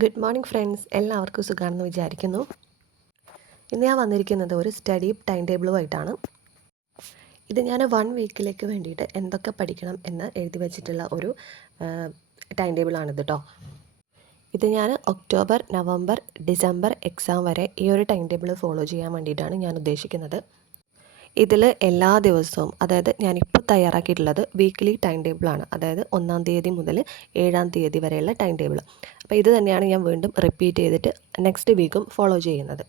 Good morning friends, എല്ലാവർക്കും സുഖമാണെന്ന് വിചാരിക്കുന്നു. ഇന്ന് ഞാൻ വന്നിരിക്കുന്നത് ഒരു സ്റ്റഡി ടൈം ടേബിളുമായിട്ടാണ്. ഇത് ഞാൻ 1 വീക്കിലേക്ക് വേണ്ടിയിട്ട് എന്തൊക്കെ പഠിക്കണം എന്ന് എഴുതി വച്ചിട്ടുള്ള ഒരു ടൈം ടേബിളാണിത് കേട്ടോ. ഇത് ഞാൻ ഒക്ടോബർ, നവംബർ, ഡിസംബർ എക്സാം വരെ ഈ ഒരു ടൈം ടേബിൾ ഫോളോ ചെയ്യാൻ വേണ്ടിയിട്ടാണ് ഞാൻ ഉദ്ദേശിക്കുന്നത്. ഇതിൽ എല്ലാ ദിവസവും, അതായത് ഞാനിപ്പോൾ തയ്യാറാക്കിയിട്ടുള്ളത് വീക്ക്ലി ടൈം ടേബിളാണ്. അതായത് 1-ാം തീയതി മുതൽ 7-ാം തീയതി വരെയുള്ള ടൈം ടേബിൾ. അപ്പോൾ ഇത് തന്നെയാണ് ഞാൻ വീണ്ടും റിപ്പീറ്റ് ചെയ്തിട്ട് നെക്സ്റ്റ് വീക്കും ഫോളോ ചെയ്യുന്നത്.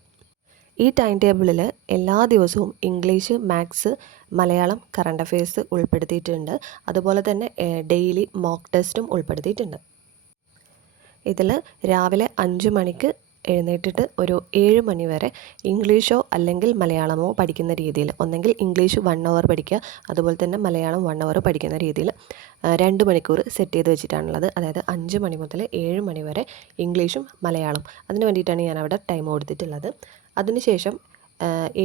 ഈ ടൈം ടേബിളിൽ എല്ലാ ദിവസവും English, maths, Malayalam, current affairs ഉൾപ്പെടുത്തിയിട്ടുണ്ട്. അതുപോലെ തന്നെ ഡെയിലി മോക്ക് ടെസ്റ്റും ഉൾപ്പെടുത്തിയിട്ടുണ്ട്. ഇതിൽ രാവിലെ 5 മണിക്ക് എഴുന്നേറ്റിട്ട് ഒരു 7 മണി വരെ ഇംഗ്ലീഷോ അല്ലെങ്കിൽ മലയാളമോ പഠിക്കുന്ന രീതിയിൽ, ഒന്നെങ്കിൽ ഇംഗ്ലീഷ് 1 അവർ പഠിക്കുക, അതുപോലെ തന്നെ മലയാളം 1 അവർ പഠിക്കുന്ന രീതിയിൽ 2 മണിക്കൂർ സെറ്റ് ചെയ്ത് വെച്ചിട്ടാണുള്ളത്. അതായത് 5 മണി മുതൽ 7 മണി വരെ ഇംഗ്ലീഷും മലയാളം, അതിന് വേണ്ടിയിട്ടാണ് ഞാൻ അവിടെ ടൈം കൊടുത്തിട്ടുള്ളത്. അതിനുശേഷം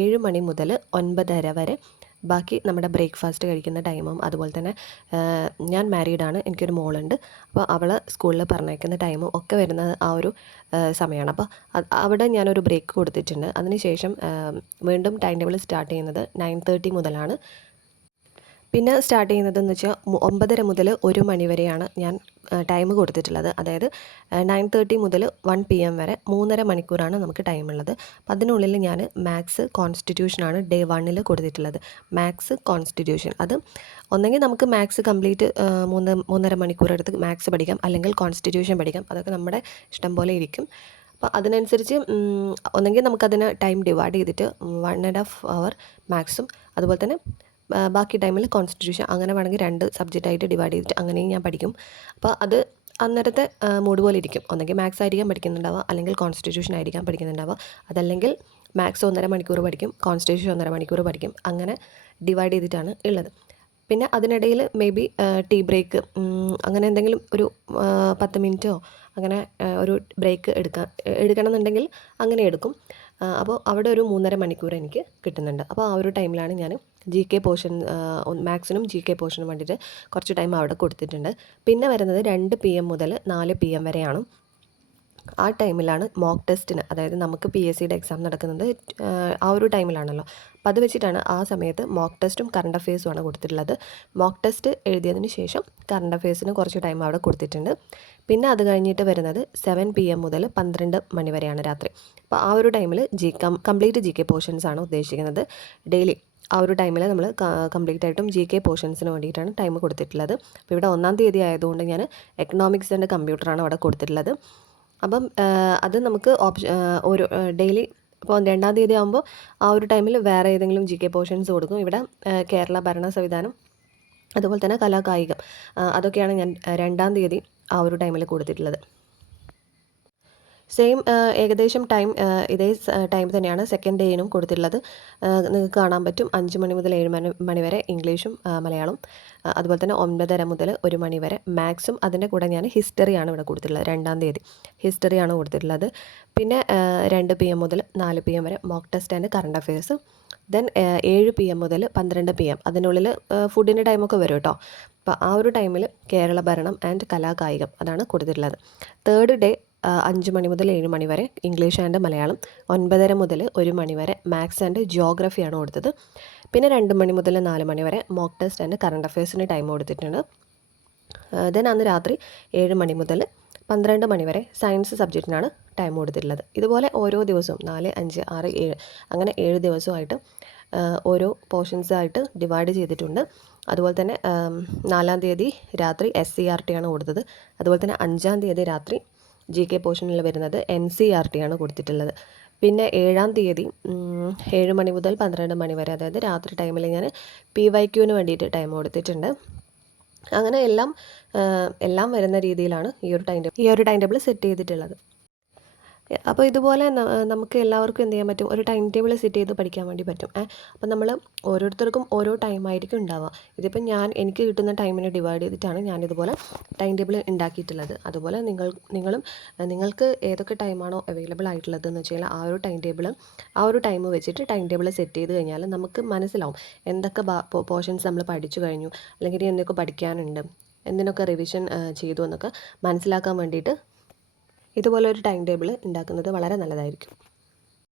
7 മണി മുതൽ 9:30 വരെ ബാക്കി നമ്മുടെ ബ്രേക്ക്ഫാസ്റ്റ് കഴിക്കുന്ന ടൈമും, അതുപോലെ തന്നെ ഞാൻ മാരീഡാണ്, എനിക്കൊരു മോളുണ്ട്. അപ്പോൾ അവളെ സ്കൂളിൽ പറഞ്ഞയക്കുന്ന ടൈമും ഒക്കെ വരുന്നത് ആ ഒരു സമയമാണ്. അപ്പോൾ അവിടെ ഞാനൊരു ബ്രേക്ക് കൊടുത്തിട്ടുണ്ട്. അതിനുശേഷം വീണ്ടും ടൈം ടേബിൾ സ്റ്റാർട്ട് ചെയ്യുന്നത് 9:30 മുതലാണ്. പിന്നെ സ്റ്റാർട്ട് ചെയ്യുന്നതെന്ന് വെച്ചാൽ 9:30 മുതൽ 1 മണി വരെയാണ് ഞാൻ ടൈം കൊടുത്തിട്ടുള്ളത്. അതായത് 9:30 മുതൽ 1 PM വരെ 3.5 മണിക്കൂറാണ് നമുക്ക് ടൈമുള്ളത്. അപ്പോൾ അതിനുള്ളിൽ ഞാൻ മാത്സ്, കോൺസ്റ്റിറ്റ്യൂഷനാണ് ഡേ 1 കൊടുത്തിട്ടുള്ളത്. മാത്സ്, കോൺസ്റ്റിറ്റ്യൂഷൻ, അത് ഒന്നെങ്കിൽ നമുക്ക് മാത്സ് കംപ്ലീറ്റ് 3.5 മണിക്കൂർ എടുത്ത് മാത്സ് പഠിക്കാം, അല്ലെങ്കിൽ കോൺസ്റ്റിറ്റ്യൂഷൻ പഠിക്കാം. അതൊക്കെ നമ്മുടെ ഇഷ്ടം പോലെ ഇരിക്കും. അപ്പോൾ അതിനനുസരിച്ച് ഒന്നെങ്കിൽ നമുക്കതിന് ടൈം ഡിവൈഡ് ചെയ്തിട്ട് 1.5 അവർ മാത്സും, അതുപോലെ തന്നെ ബാക്കി ടൈമിൽ കോൺസ്റ്റിറ്റ്യൂഷൻ, അങ്ങനെ വേണമെങ്കിൽ 2 സബ്ജക്റ്റായിട്ട് ഡിവൈഡ് ചെയ്തിട്ട് അങ്ങനെയും ഞാൻ പഠിക്കും. അപ്പോൾ അത് അന്നേരത്തെ മൂഡ് പോലെ ഇരിക്കും. ഒന്നെങ്കിൽ മാത്സ് ആയിരിക്കാം പഠിക്കുന്നുണ്ടാവുക, അല്ലെങ്കിൽ കോൺസ്റ്റിറ്റ്യൂഷൻ ആയിരിക്കാം പഠിക്കുന്നുണ്ടാവുക. അതല്ലെങ്കിൽ മാത്സ് 1.5 മണിക്കൂർ പഠിക്കും, കോൺസ്റ്റിറ്റ്യൂഷൻ 1.5 മണിക്കൂർ പഠിക്കും. അങ്ങനെ ഡിവൈഡ് ചെയ്തിട്ടാണ് ഉള്ളത്. പിന്നെ അതിനിടയിൽ മേ ബി ടീ ബ്രേക്ക്, അങ്ങനെ എന്തെങ്കിലും ഒരു 10 മിനിറ്റോ അങ്ങനെ ഒരു ബ്രേക്ക് എടുക്കണമെന്നുണ്ടെങ്കിൽ അങ്ങനെ എടുക്കും. അപ്പോൾ അവിടെ ഒരു 3.5 മണിക്കൂർ എനിക്ക് കിട്ടുന്നുണ്ട്. അപ്പോൾ ആ ഒരു ടൈമിലാണ് ഞാൻ GK പോർഷൻ, മാത്സിനും GK പോർഷനും വേണ്ടിയിട്ട് കുറച്ച് ടൈം അവിടെ കൊടുത്തിട്ടുണ്ട്. പിന്നെ വരുന്നത് 2 PM മുതൽ 4 PM വരെയാണ്. ആ ടൈമിലാണ് മോക്ക് ടെസ്റ്റിന്, അതായത് നമുക്ക് PSCയുടെ എക്സാം നടക്കുന്നത് ആ ഒരു ടൈമിലാണല്ലോ. അപ്പോൾ അത് വെച്ചിട്ടാണ് ആ സമയത്ത് മോക്ക് ടെസ്റ്റും കറണ്ട് അഫെയർസുമാണ് കൊടുത്തിട്ടുള്ളത്. മോക്ക് ടെസ്റ്റ് എഴുതിയതിന് ശേഷം കറണ്ട് അഫെയർസിന് കുറച്ച് ടൈം അവിടെ കൊടുത്തിട്ടുണ്ട്. പിന്നെ അത് കഴിഞ്ഞിട്ട് വരുന്നത് 7 PM മുതൽ 12 മണി വരെയാണ് രാത്രി. അപ്പോൾ ആ ഒരു ടൈമിൽ കംപ്ലീറ്റ് GK പോർഷൻസ് ആണ് ഉദ്ദേശിക്കുന്നത്. ഡെയിലി ആ ഒരു ടൈമിൽ നമ്മൾ കംപ്ലീറ്റ് ആയിട്ടും GK പോർഷൻസിന് വേണ്ടിയിട്ടാണ് ടൈം കൊടുത്തിട്ടുള്ളത്. അപ്പോൾ ഇവിടെ 1-ാം തീയതി ആയതുകൊണ്ട് ഞാൻ എക്കണോമിക്സ് ആൻഡ് കമ്പ്യൂട്ടറാണ് അവിടെ കൊടുത്തിട്ടുള്ളത്. അപ്പം അത് നമുക്ക് ഒരു ഡെയിലി, ഇപ്പോൾ 2-ാം തീയതി ആകുമ്പോൾ ആ ഒരു ടൈമിൽ വേറെ ഏതെങ്കിലും GK പോർഷൻസ് കൊടുക്കും. ഇവിടെ കേരള ഭരണ സംവിധാനം, അതുപോലെ തന്നെ കലാകായികം, അതൊക്കെയാണ് ഞാൻ 2-ാം തീയതി ആ ഒരു ടൈമിൽ കൊടുത്തിട്ടുള്ളത്. സെയിം ഏകദേശം ടൈം ഇതേ ടൈം തന്നെയാണ് സെക്കൻഡ് ഡേയിനും കൊടുത്തിട്ടുള്ളത്. നിങ്ങൾക്ക് കാണാൻ പറ്റും 5 മണി മുതൽ 7 മണി വരെ ഇംഗ്ലീഷും മലയാളം, അതുപോലെ തന്നെ 9:30 മുതൽ 1 മണി വരെ മാത്സും. അതിൻ്റെ കൂടെ ഞാൻ ഹിസ്റ്ററിയാണ് ഇവിടെ കൊടുത്തിട്ടുള്ളത്. 2-ാം തീയതി ഹിസ്റ്ററിയാണ് കൊടുത്തിട്ടുള്ളത്. പിന്നെ 2 PM മുതൽ 4 PM വരെ mock test and current affairs. Then 7 PM മുതൽ 12 PM, അതിനുള്ളിൽ ഫുഡിൻ്റെ ടൈമൊക്കെ വരും കേട്ടോ. അപ്പോൾ ആ ഒരു ടൈമിൽ കേരള ഭരണം ആൻഡ് കലാകായികം, അതാണ് കൊടുത്തിട്ടുള്ളത്. തേർഡ് ഡേ 5 മണി മുതൽ 7 മണി വരെ ഇംഗ്ലീഷ് ആൻഡ് മലയാളം, 9:30 മുതൽ 1 മണി വരെ മാത്സ് ആൻഡ് ജിയോഗ്രഫിയാണ് കൊടുത്തത്. പിന്നെ 2 മണി മുതൽ 4 മണി വരെ മോക്ക് ടെസ്റ്റ് ആൻഡ് കറണ്ട് അഫെയർസിന് ടൈം കൊടുത്തിട്ടുണ്ട്. ദെൻ അന്ന് രാത്രി 7 മണി മുതൽ 12 മണി വരെ സയൻസ് സബ്ജക്റ്റിനാണ് ടൈം കൊടുത്തിട്ടുള്ളത്. ഇതുപോലെ ഓരോ ദിവസവും 4, 5, 6, 7 അങ്ങനെ 7 ദിവസമായിട്ട് ഓരോ പോർഷൻസായിട്ട് ഡിവൈഡ് ചെയ്തിട്ടുണ്ട്. അതുപോലെ തന്നെ 4-ാം തീയതി രാത്രി SCERT ആണ് കൊടുത്തത്. അതുപോലെ തന്നെ 5-ാം തീയതി രാത്രി GK പോർഷനിൽ വരുന്നത് NCERT ആണ് കൊടുത്തിട്ടുള്ളത്. പിന്നെ 7-ാം തീയതി 7 മണി മുതൽ 12 മണി വരെ, അതായത് രാത്രി ടൈമിൽ ഞാൻ PYQന് വേണ്ടിയിട്ട് ടൈം കൊടുത്തിട്ടുണ്ട്. അങ്ങനെ എല്ലാം വരുന്ന രീതിയിലാണ് ഈ ഒരു ടൈം ടേബിൾ സെറ്റ് ചെയ്തിട്ടുള്ളത്. അപ്പോൾ ഇതുപോലെ നമുക്ക് എല്ലാവർക്കും എന്ത് ചെയ്യാൻ പറ്റും, ഒരു ടൈം ടേബിൾ സെറ്റ് ചെയ്ത് പഠിക്കാൻ വേണ്ടി പറ്റും. അപ്പോൾ നമ്മൾ ഓരോരുത്തർക്കും ഓരോ ടൈമായിരിക്കും ഉണ്ടാവുക. ഇതിപ്പോൾ എനിക്ക് കിട്ടുന്ന ടൈമിനെ ഡിവൈഡ് ചെയ്തിട്ടാണ് ഞാനിതുപോലെ ടൈം ടേബിൾ ഉണ്ടാക്കിയിട്ടുള്ളത്. അതുപോലെ നിങ്ങൾക്ക് ഏതൊക്കെ ടൈമാണോ അവൈലബിൾ ആയിട്ടുള്ളതെന്ന് വെച്ച് കഴിഞ്ഞാൽ ആ ഒരു ടൈം വെച്ചിട്ട് ടൈം ടേബിൾ സെറ്റ് ചെയ്ത് കഴിഞ്ഞാൽ നമുക്ക് മനസ്സിലാവും എന്തൊക്കെ പോർഷൻസ് നമ്മൾ പഠിച്ചു കഴിഞ്ഞു, അല്ലെങ്കിൽ എന്തൊക്കെ പഠിക്കാനുണ്ട്, എന്തിനൊക്കെ റിവിഷൻ ചെയ്തു എന്നൊക്കെ മനസ്സിലാക്കാൻ വേണ്ടിയിട്ട് ഇതുപോലൊരു ടൈം ടേബിൾ ഉണ്ടാക്കുന്നത് വളരെ നല്ലതായിരിക്കും.